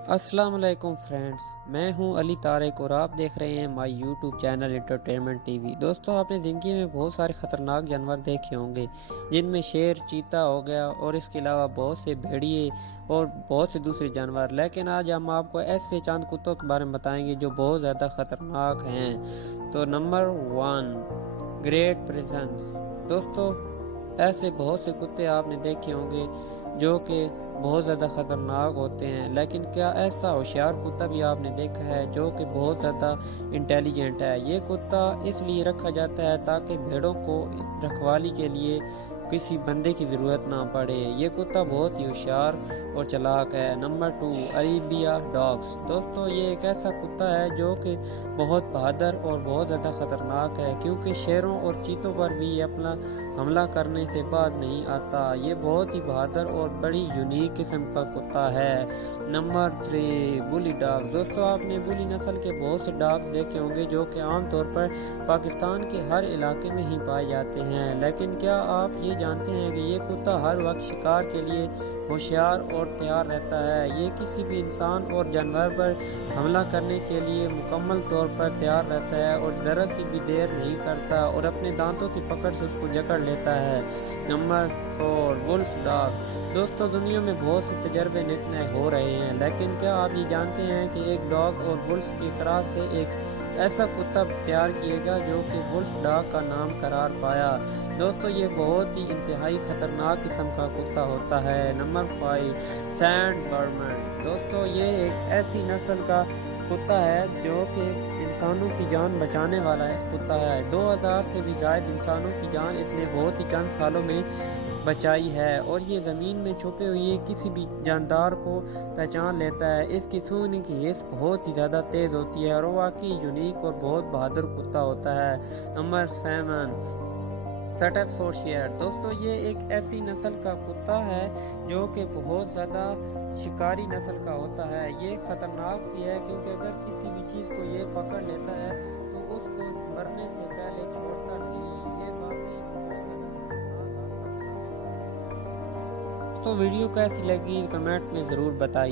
السلام علیکم فرینڈز، میں ہوں علی طارق اور آپ دیکھ رہے ہیں مائی YouTube channel entertainment T V. دوستو، آپ نے زندگی میں بہت سارے خطرناک جانور دیکھے ہوں گے، جن میں شیر، چیتا ہو گیا اور اس کے علاوہ بہت سے بھیڑیے اور بہت سے دوسرے جانور، لیکن آج ہم آپ کو ایسے چاند کتوں کے بارے میں بتائیں گے جو بہت زیادہ خطرناک ہیں۔ تو نمبر 1، گریٹ پریزنس۔ دوستو، ایسے بہت سے کتے آپ نے دیکھے ہوں گے جو کہ بہت زیادہ خطرناک ہوتے ہیں، لیکن کیا ایسا ہوشیار کتا بھی آپ نے دیکھا ہے جو کہ بہت زیادہ انٹیلیجنٹ ہے؟ یہ کتا اس لیے رکھا جاتا ہے تاکہ بھیڑوں کو رکھوالی کے لیے کسی بندے کی ضرورت نہ پڑے۔ یہ کتا بہت ہی ہوشیار اور چلاک ہے۔ Number 2، Arabia dogs. دوستو، یہ ایک ایسا کتا ہے جو کہ بہت بہادر اور بہت زیادہ خطرناک ہے، کیونکہ شیروں اور چیتوں پر بھی یہ اپنا حملہ کرنے سے باز نہیں آتا۔ یہ بہت ہی بہادر اور بڑی یونیک قسم کا کتا ہے۔ نمبر 3، بلی ڈاگ۔ دوستو، آپ نے بلی نسل کے بہت سے ڈاگز دیکھے ہوں گے جو کہ عام طور پر پاکستان کے ہر علاقے میں ہی پائے جاتے ہیں، لیکن کیا آپ یہ جانتے ہیں کہ یہ کتا ہر وقت شکار کے لیے ہوشیار اور تیار رہتا ہے؟ یہ کسی بھی انسان اور جانور پر حملہ کرنے کے لیے مکمل طور پر تیار رہتا ہے اور ذرا سی بھی دیر نہیں کرتا اور اپنے دانتوں کی پکڑ سے اس کو جکڑ لیتا ہے۔ Number 4، wolf dog. دوستو، دنیا میں بہت سے تجربے نت نئے ہو رہے ہیں، لیکن کیا آپ یہ جانتے ہیں کہ ایک ڈاگ اور وولف کے کراس سے ایک ایسا کتا تیار کیے گا جو کہ وولف ڈاگ کا نام قرار پایا؟ دوستو، یہ بہت ہی انتہائی خطرناک قسم کا کتا ہوتا ہے۔ نمبر 5، سینڈ برمن۔ دوستو، یہ ایک ایسی نسل کا کتا ہے جو کہ انسانوں کی جان بچانے والا کتا ہے۔ 2000 سے بھی زائد انسانوں کی جان اس نے بہت ہی چند سالوں میں بچائی ہے، اور یہ زمین میں چھپے ہوئے کسی بھی جاندار کو پہچان لیتا ہے۔ اس کی سونگنے کی حس بہت ہی زیادہ تیز ہوتی ہے اور واقعی یونیک اور بہت بہادر کتا ہوتا ہے۔ نمبر 7، سٹسفورشیر۔ دوستو، یہ ایک ایسی نسل کا کتا ہے جو کہ بہت زیادہ شکاری نسل کا ہوتا ہے۔ یہ خطرناک بھی ہے کیونکہ اگر کسی بھی چیز کو یہ پکڑ لیتا ہے تو اس کو مرنے سے پہلے چھوڑتا نہیں۔ یہ واقعی بہت زیادہ خطرناک حد تک ثابت ہوتا ہے۔ تو ویڈیو کیسی لگی کمنٹ میں ضرور بتائیے۔